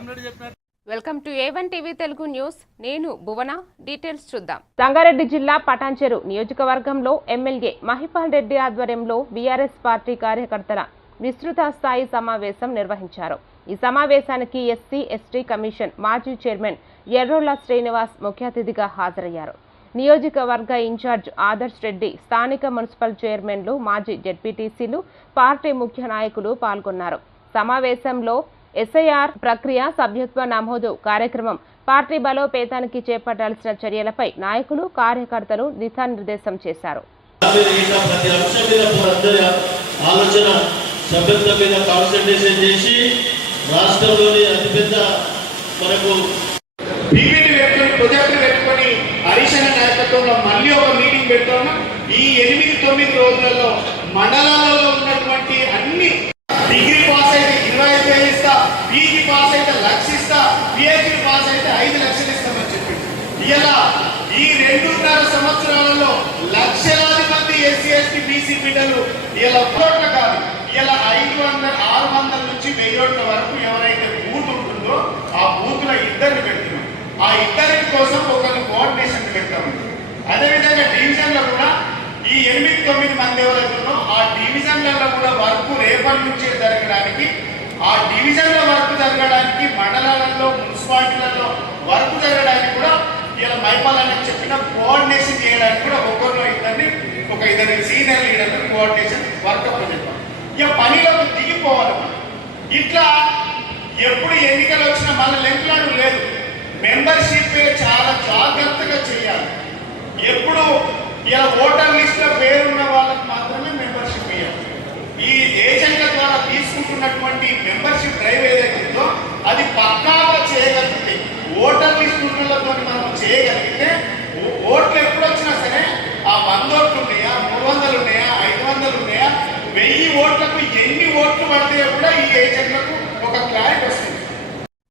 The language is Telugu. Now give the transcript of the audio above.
Welcome to A1 TV Telugu news. నేను భువన. డీటెయిల్స్ చూద్దాం. సంగారెడ్డి జిల్లా పటాన్చెరు నియోజకవర్గంలో ఎమ్మెల్యే మహిపాల్ రెడ్డి ఆధ్వర్యంలో బీఆర్ఎస్ పార్టీ కార్యకర్తల విస్తృత స్థాయి సమావేశం నిర్వహించారు. ఈ సమావేశానికి ఎస్సీ ఎస్టీ కమిషన్ మాజీ చైర్మన్ ఎర్రోళ్ల శ్రీనివాస్ ముఖ్య అతిథిగా హాజరయ్యారు. నియోజకవర్గ ఇన్ఛార్జ్ ఆదర్శ్ రెడ్డి, స్థానిక మున్సిపల్ చైర్మన్లు, మాజీ జెడ్పీటీసీలు, పార్టీ ముఖ్య నాయకులు పాల్గొన్నారు. సమావేశంలో ఎస్ఐఆర్ ప్రక్రియ, సభ్యత్వ నమోదు కార్యక్రమం, పార్టీ బలోపేతానికి చేపట్టాల్సిన చర్యలపై నాయకులు, కార్యకర్తలు దిశానిర్దేశం చేశారు. మళ్ళీ ఒక మీటింగ్ పెడతాము. ఈ 8-9 రోజులలో మండలాలలో ఉన్నటువంటి అన్ని డిగ్రీ పాస్ అయితే 25,000 ఇస్తా, పీజీ పాస్ అయితే 1,00,000 ఇస్తా, పిహెచ్డి పాస్ అయితే 5 లక్షలు ఇస్తామని చెప్పి ఇలా ఈ 2.5 సంవత్సరాలలో లక్షలాది మంది ఎస్సీ ఎస్టీ బీసీ బిడ్డలు ఇలా కోట్ల కాదు, ఇలా 500, 600 నుంచి 1000 వరకు ఎవరైతే బూత్ ఉంటుందో ఆ బూత్ లో ఇద్దరిని పెడుతున్నాం. ఆ ఇద్దరి కోసం ఒకరిని కోఆర్డినేషన్ పెడతాము. అదేవిధంగా డివిజన్లో కూడా ఈ 8-9 మంది ఎవరైతున్నారో ఆ డివిజన్లలో కూడా వర్క్ రేపటి నుంచే జరగడానికి, ఆ డివిజన్లో వర్క్ జరగడానికి, మండలాలలో మున్సిపాలిటీలలో వర్క్ జరగడానికి కూడా ఇలా మైపాలని చెప్పిన కోఆర్డినేషన్ చేయడానికి కూడా ఒక ఇద్దరు సీనియర్ లీడర్లు కోఆర్డినేషన్ వర్క్ అప్ చెప్పాం. ఇక పనిలోకి దిగిపోవాలి. ఇట్లా ఎప్పుడు ఎన్నికలు వచ్చినా మన లెంకులను లేదు, మెంబర్షిప్ చాలా జాగ్రత్తగా చేయాలి. ఎప్పుడు ఇలా ఓటర్ లిస్ట్ లో పేరున్న వాళ్ళకి మాత్రమే మెంబర్షిప్ ఇవ్వాలి. ఈ ఏజెంట్ల ద్వారా తీసుకుంటున్నటువంటి మెంబర్షిప్ డ్రైవ్ ఏదైతుందో అది పక్కాగా చేయగలిగితే, ఓటర్ లిస్ట్ ఉన్నతో మనం చేయగలిగితే ఓట్లు ఎప్పుడు వచ్చినా సరే ఆ 100 ఓట్లు ఉన్నాయా, 300 ఉన్నాయా, 500 ఉన్నాయా, 1000 ఓట్లకు ఎన్ని ఓట్లు పడితే కూడా ఈ ఏజెంట్లకు ఒక క్లారిటీ వస్తుంది.